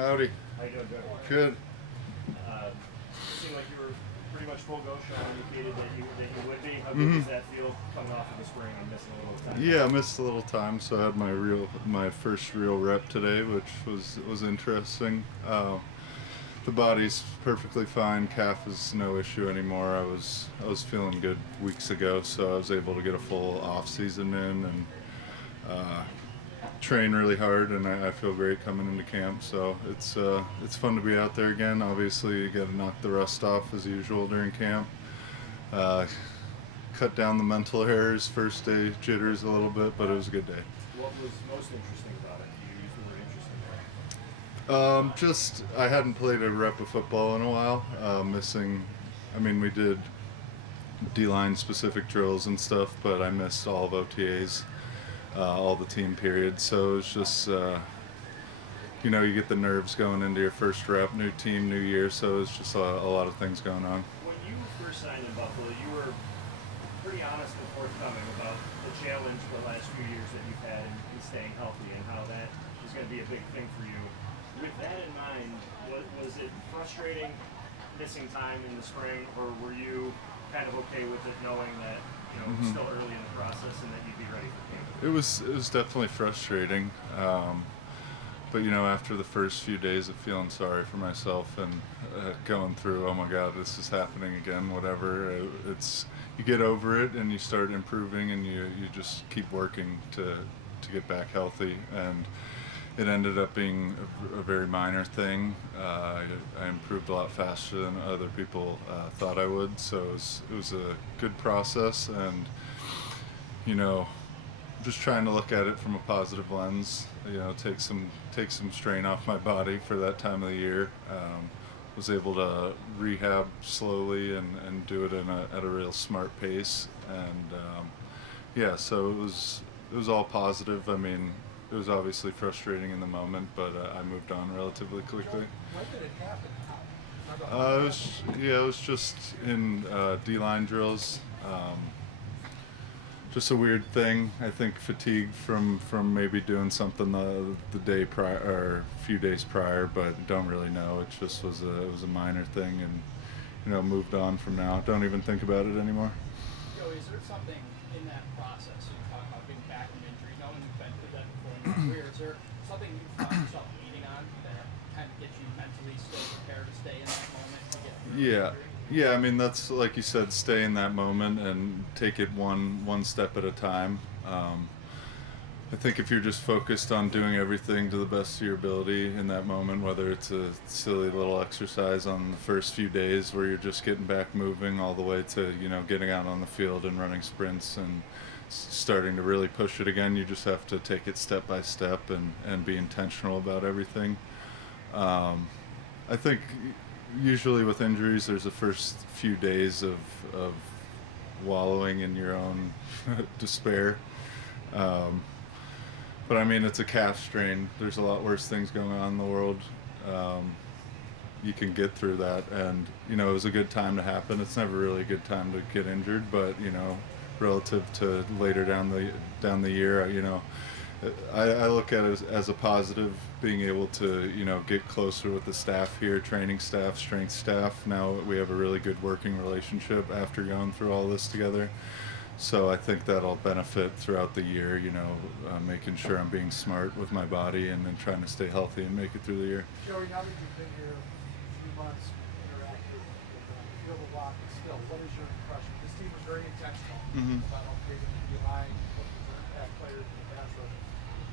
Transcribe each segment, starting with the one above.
Howdy. How you doing, Joey? Good. It seemed like you were pretty much full go. Sean indicated that you would be. How good does that feel coming off of the spring and missing a little time? Yeah, I missed a little time, so I had my first real rep today, which was interesting. The body's perfectly fine. Calf is no issue anymore. I was feeling good weeks ago, so I was able to get a full off season in and train really hard, and I feel great coming into camp. So it's fun to be out there again. Obviously, you got to knock the rust off as usual during camp. Cut down the mental errors, first day jitters a little bit, but it was a good day. What was most interesting about it? You used the word interesting there. Just I hadn't played a rep of football in a while. We did D-line specific drills and stuff, but I missed all of OTAs, all the team periods. So it's just you get the nerves going into your first rep, new team, new year. So it's just a lot of things going on. When you first signed in Buffalo, you were pretty honest and forthcoming about the challenge the last few years that you've had in staying healthy and how that is going to be a big thing for you. With that in mind, was it frustrating missing time in the spring, or were you kind of okay with it, knowing that still early in the process and that you'd be ready for camp? It was definitely frustrating, but after the first few days of feeling sorry for myself and going through, oh my God, this is happening again, whatever, you get over it and you start improving, and you just keep working to get back healthy. And it ended up being a very minor thing. I improved a lot faster than other people thought I would, so it was a good process, and just trying to look at it from a positive lens. Take some strain off my body for that time of the year. Was able to rehab slowly and do it at a real smart pace, and so it was all positive. It was obviously frustrating in the moment, but I moved on relatively quickly. When did it happen? It was just in D-line drills. Just a weird thing. I think fatigue from maybe doing something the day prior or a few days prior, but don't really know. It just was a minor thing, and moved on from now. Don't even think about it anymore. Joey, is there something in that process? You talk about being back from injury, knowing you've been through that before in your career. Is there something you found yourself leaning on that kind of gets you mentally still prepared to stay in that moment to get through the injury? Yeah, that's like you said, stay in that moment and take it one step at a time. I think if you're just focused on doing everything to the best of your ability in that moment, whether it's a silly little exercise on the first few days where you're just getting back moving, all the way to getting out on the field and running sprints and starting to really push it again, you just have to take it step by step and be intentional about everything. I think usually with injuries, there's the first few days of wallowing in your own despair. But it's a calf strain. There's a lot worse things going on in the world. You can get through that, and it was a good time to happen. It's never really a good time to get injured, but relative to later down the year, I look at it as a positive, being able to get closer with the staff here, training staff, strength staff. Now we have a really good working relationship after going through all this together. So I think that'll benefit throughout the year, making sure I'm being smart with my body and then trying to stay healthy and make it through the year. Joey, now that you've been here a few months, interacted with field a lot, but still, what is your impression? This team was very intentional about upgrading the line, looking for impact players in the pass rush.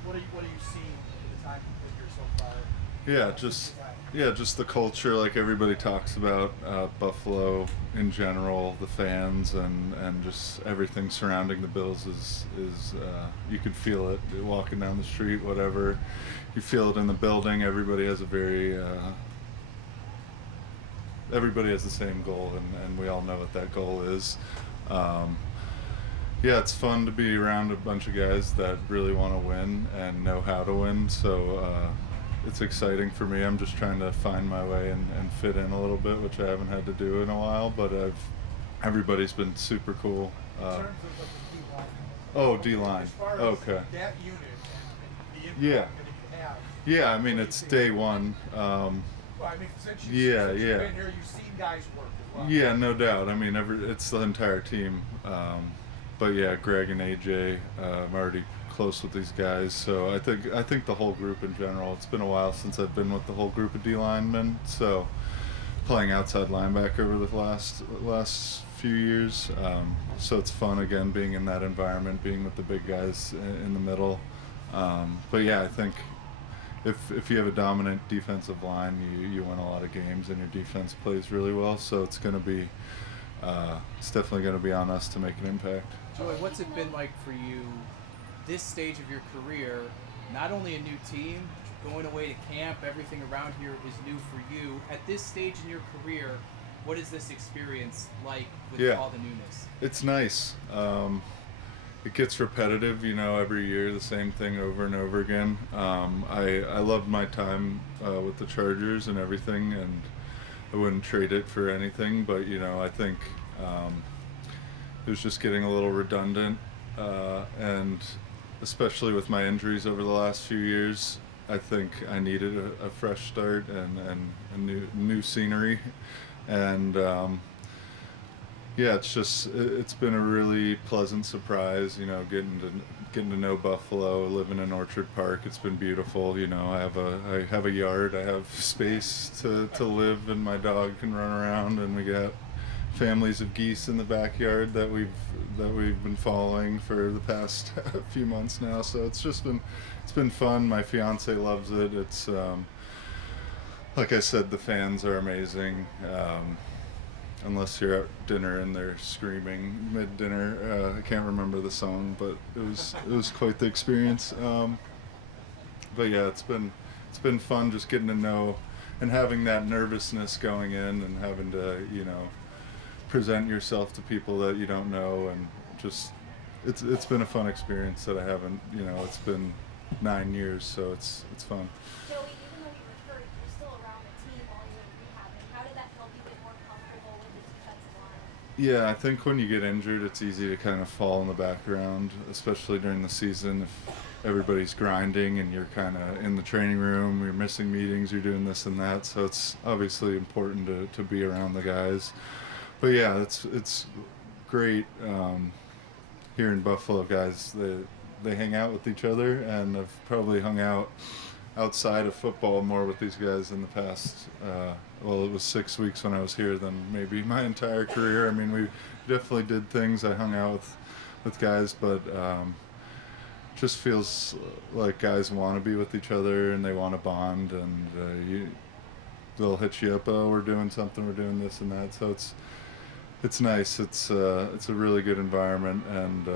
What are you seeing in the time you've been here so far? Just the culture, like everybody talks about, Buffalo in general, the fans, and just everything surrounding the Bills is you can feel it walking down the street, whatever. You feel it in the building. Everybody has everybody has the same goal, and we all know what that goal is. It's fun to be around a bunch of guys that really want to win and know how to win. So it's exciting for me. I'm just trying to find my way and fit in a little bit, which I haven't had to do in a while, but everybody's been super cool. In terms of like the D-line. Oh, D-line. As far as okay. that unit and the impact Yeah. that it can have Yeah, I mean it's day one. Well, I mean, since you've been here, you've seen guys work as well. Yeah, no doubt. I mean, it's the entire team. But yeah, Greg and AJ, I'm already close with these guys, so I think the whole group in general. It's been a while since I've been with the whole group of D linemen, so playing outside linebacker over the last few years. So it's fun again being in that environment, being with the big guys in the middle. But yeah, I think if you have a dominant defensive line, you win a lot of games, and your defense plays really well. So it's it's definitely going to be on us to make an impact. Joey, what's it been like for you this stage of your career? Not only a new team, going away to camp, everything around here is new for you. At this stage in your career, what is this experience like with all the newness? It's nice. It gets repetitive, every year, the same thing over and over again. I loved my time with the Chargers and everything, and I wouldn't trade it for anything, but, I think it was just getting a little redundant, and especially with my injuries over the last few years, I think I needed a fresh start and a new scenery, and yeah, it's been a really pleasant surprise, getting to know Buffalo, living in Orchard Park. It's been beautiful. I have a yard, I have space to live, and my dog can run around, and we got families of geese in the backyard that we've been following for the past few months now. So it's been fun. My fiance loves it. It's like I said, the fans are amazing. Unless you're at dinner and they're screaming mid-dinner. I can't remember the song, but it was quite the experience. But yeah, it's been fun just getting to know and having that nervousness going in and having to present yourself to people that you don't know, and just it's been a fun experience that I haven't it's been 9 years, so it's fun. Joey, even though you were hurt, you're still around the team while you were rehabbing. How did that help you get more comfortable with the defensive line? Yeah, I think when you get injured, it's easy to kind of fall in the background, especially during the season. If everybody's grinding and you're kind of in the training room, you're missing meetings, you're doing this and that, so it's obviously important to be around the guys. But yeah, it's great. Here in Buffalo, guys, they hang out with each other, and I've probably hung out outside of football more with these guys in the past. Well, it was 6 weeks when I was here than maybe my entire career. I mean, we definitely did things. I hung out with guys, but just feels like guys want to be with each other and they want to bond, and they'll hit you up. Oh, we're doing something. We're doing this and that. So it's nice. It's a really good environment, and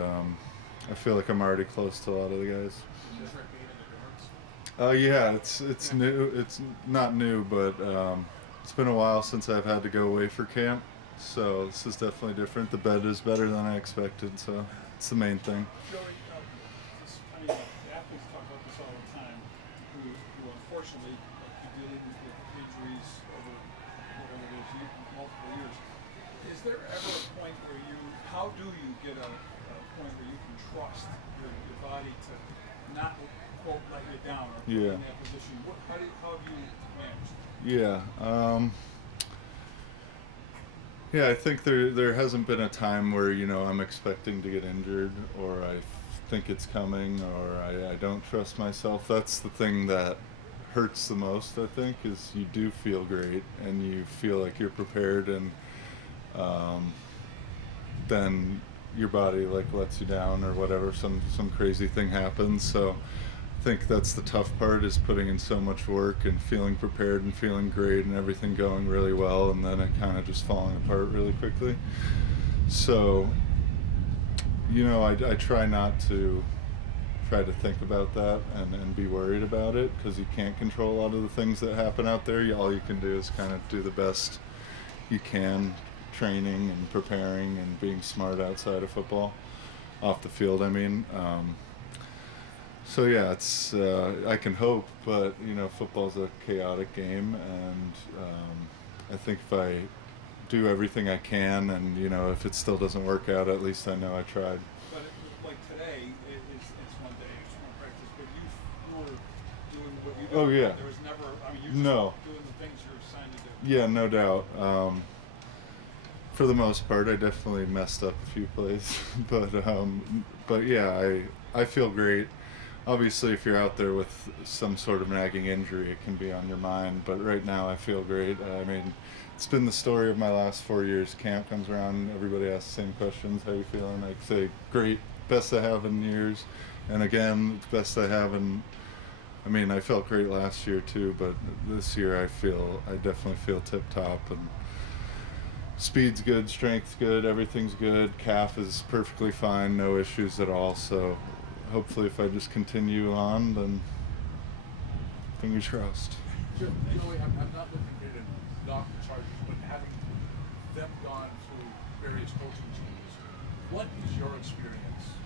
I feel like I'm already close to a lot of the guys. Yeah, it's new. It's not new, but it's been a while since I've had to go away for camp, so this is definitely different. The bed is better than I expected, so it's the main thing. Joey, the athletes talk about this all the time, who unfortunately are dealing with injuries over whatever it is, multiple years. Is there ever a point where how do you get a point where you can trust your body to not, quote, let you down or put you in that position? How have you managed? Yeah, I think there hasn't been a time where I'm expecting to get injured, or I think it's coming, or I don't trust myself. That's the thing that hurts the most, I think, is you do feel great and you feel like you're prepared, and then your body lets you down or whatever, some crazy thing happens. So I think that's the tough part, is putting in so much work and feeling prepared and feeling great and everything going really well, and then it kind of just falling apart really quickly. So I try not to think about that and be worried about it, because you can't control a lot of the things that happen out there. All you can do is kind of do the best you can, training and preparing and being smart outside of football, off the field, I mean. So yeah, it's I can hope, but football's a chaotic game, and I think if I do everything I can, and if it still doesn't work out, at least I know I tried. But like today, it's one day, it's one practice, but you were doing what you Oh, yeah. There was never, I mean, you're No. just doing the things you're assigned to do. Yeah, no doubt. For the most part, I definitely messed up a few plays, but yeah, I feel great. Obviously, if you're out there with some sort of nagging injury, it can be on your mind. But right now, I feel great. I mean, it's been the story of my last 4 years. Camp comes around, everybody asks the same questions. How you feeling? I say, great, best I have in years. And again, best I have in. I mean, I felt great last year too, but this year I definitely feel tip top, and speed's good, strength's good, everything's good. Calf is perfectly fine, no issues at all. So hopefully, if I just continue on, then fingers crossed. Joey, I'm not looking here to knock the Chargers, but having them gone through various coaching changes, what is your experience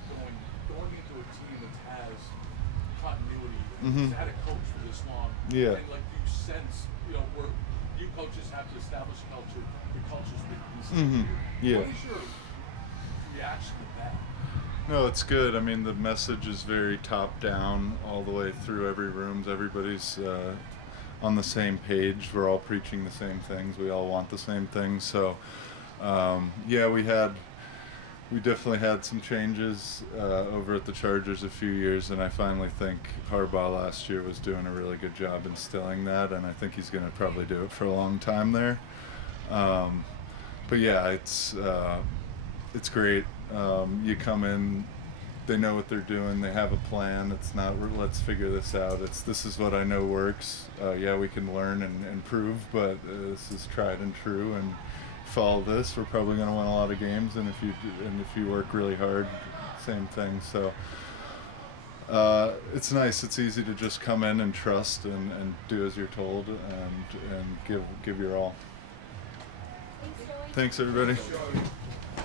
going into a team that has continuity, Mhm. has had a coach for this long? Yeah. And like, do you sense, where new coaches have to establish culture, the culture's been consistent. Yeah. What is your reaction to that? No, it's good. I mean, the message is very top down all the way through every room. Everybody's on the same page. We're all preaching the same things. We all want the same things. So, yeah, we definitely had some changes over at the Chargers a few years, and I finally think Harbaugh last year was doing a really good job instilling that, and I think he's going to probably do it for a long time there. But yeah, it's great. You come in, they know what they're doing, they have a plan. It's not, let's figure this out. This is what I know works. Yeah, we can learn and improve, but this is tried and true, and follow this, we're probably going to win a lot of games, and if you work really hard, same thing. So it's nice. It's easy to just come in and trust and do as you're told, and give your all. Thanks, Joey. Thanks, everybody. Joey.